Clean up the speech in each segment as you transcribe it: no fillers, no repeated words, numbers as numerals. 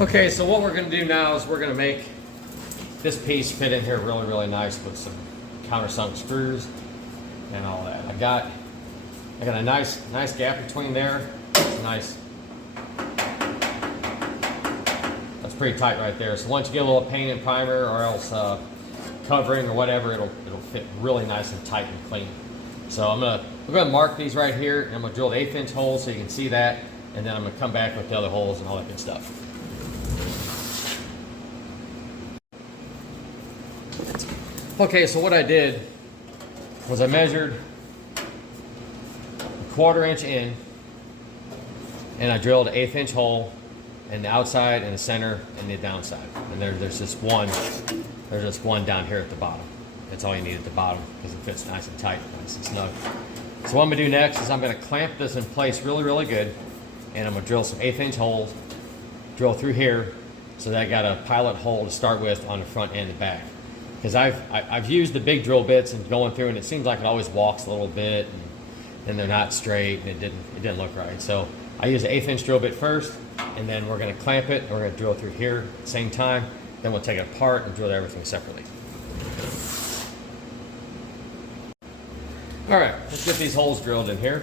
Okay, so what we're going to do now is we're going to make this piece fit in here really, really nice with some countersunk screws and all that. I got a nice gap between there. It's nice. That's pretty tight right there. So once you get a little paint and primer or else covering or whatever, it'll fit really nice and tight and clean. So we're gonna mark these right here, and I'm gonna drill the 1/8 inch hole so you can see that, and then I'm gonna come back with the other holes and all that good stuff. Okay, so what I did was I measured a 1/4 inch in, and I drilled an 1/8 inch hole in the outside and the center and the downside. And there's just one down here at the bottom. That's all you need at the bottom because it fits nice and tight, nice and snug. So what I'm gonna do next is I'm gonna clamp this in place really, really good, and I'm gonna drill some 1/8 inch holes, drill through here, so that I got a pilot hole to start with on the front and the back. Because I've used the big drill bits and going through, and it seems like it always walks a little bit, and they're not straight, and it didn't look right. So I use an 1/8 inch drill bit first, and then we're gonna clamp it, and we're gonna drill through here at the same time. Then we'll take it apart and drill everything separately. All right, let's get these holes drilled in here.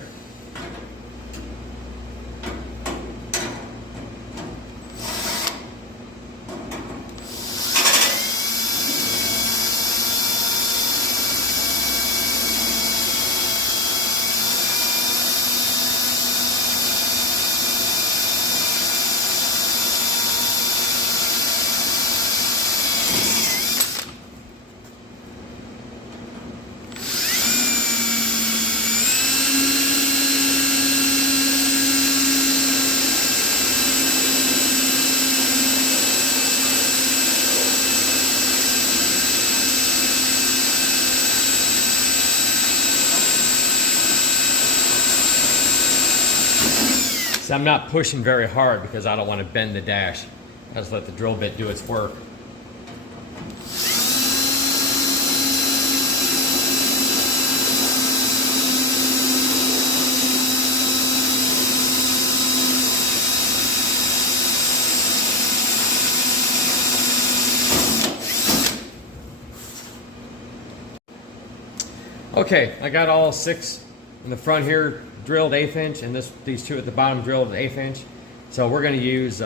So I'm not pushing very hard because I don't want to bend the dash. I just let the drill bit do its work. Okay, I got all 6 in the front here drilled 1/8 inch, and these 2 at the bottom drilled 1/8 inch. So we're going to use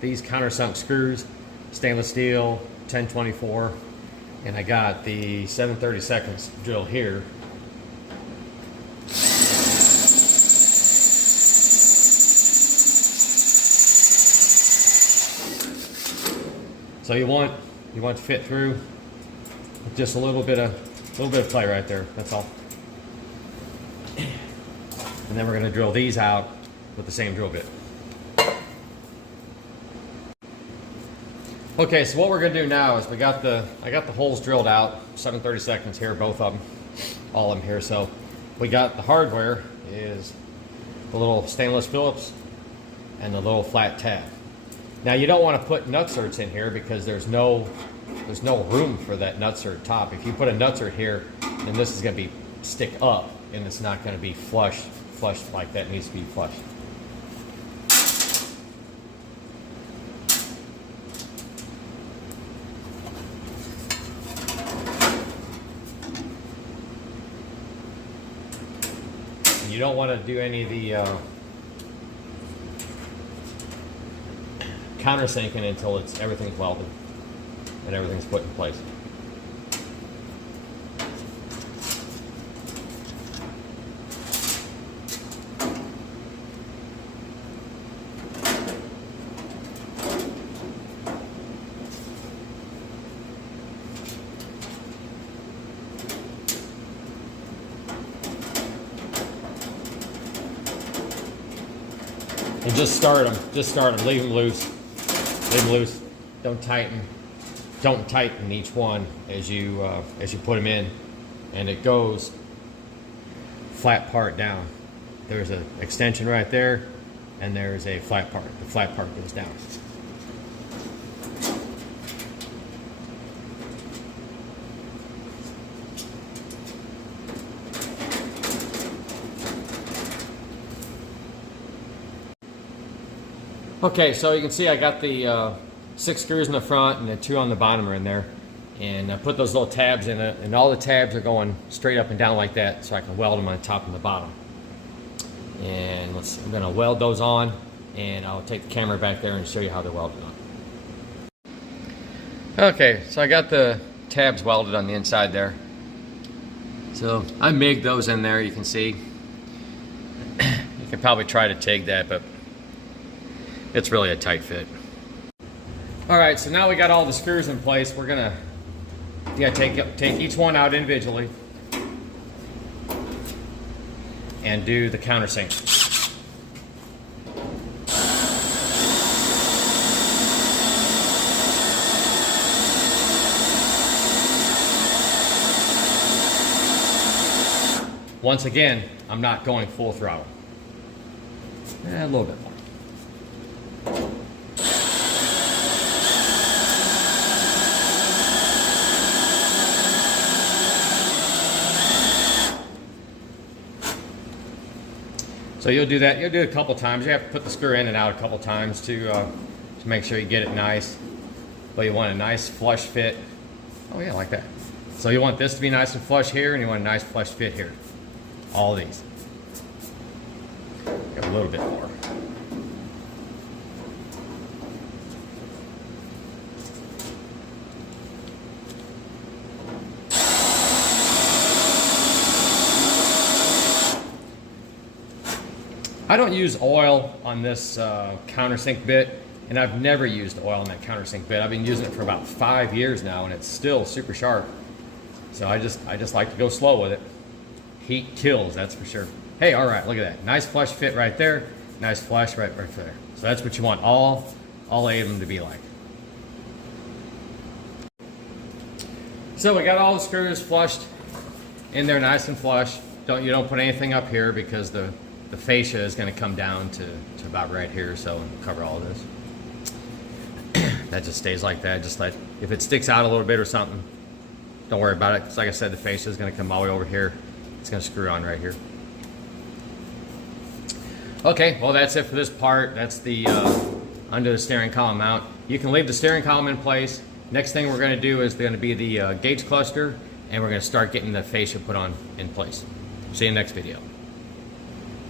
these countersunk screws, stainless steel, 1024, and I got the 7/32 drill here. So you want to fit through with just a little bit of play right there. That's all. And then we're going to drill these out with the same drill bit. Okay, so what we're going to do now is I got the holes drilled out, 7/32 here, both of them, all of them here. So we got the hardware is the little stainless Phillips and the little flat tab. Now you don't want to put nutsert in here because there's no room for that nutsert top. If you put a nutsert here, then this is going to be stick up, and it's not going to be flush like that. It needs to be flush. And you don't want to do any of the countersinking until everything's welded and everything's put in place. And just start them, leave them loose, don't tighten each one as you put them in, and it goes flat part down. There's an extension right there, and there's a flat part. The flat part goes down. Okay, so you can see I got the 6 screws in the front and the 2 on the bottom are in there. And I put those little tabs in it, and all the tabs are going straight up and down like that, so I can weld them on the top and the bottom. And I'm gonna weld those on, and I'll take the camera back there and show you how they're welded on. Okay, so I got the tabs welded on the inside there. So I MIG'd those in there, you can see. You can probably try to TIG that, but it's really a tight fit. All right, so now we got all the screws in place. We're gonna take each one out individually and do the countersink. Once again, I'm not going full throttle. A little bit more. So you'll do that. You'll do it a couple times. You have to put the screw in and out a couple times to make sure you get it nice. But you want a nice flush fit. Oh yeah, like that. So you want this to be nice and flush here, and you want a nice flush fit here. All these. Got a little bit more. I don't use oil on this countersink bit, and I've never used oil on that countersink bit. I've been using it for about 5 years now, and it's still super sharp. So I just like to go slow with it. Heat kills, that's for sure. Hey, all right, look at that. Nice flush fit right there. Nice flush right there. So that's what you want all 8 of them to be like. So we got all the screws flushed in there nice and flush. You don't put anything up here because the fascia is going to come down to about right here, so cover all of this. That just stays like that. Just like if it sticks out a little bit or something, don't worry about it. Because like I said, the fascia is going to come all the way over here. It's going to screw on right here. Okay, well that's it for this part. That's the under the steering column mount. You can leave the steering column in place. Next thing we're going to do is going to be the gauge cluster, and we're going to start getting the fascia put on in place. See you in the next video.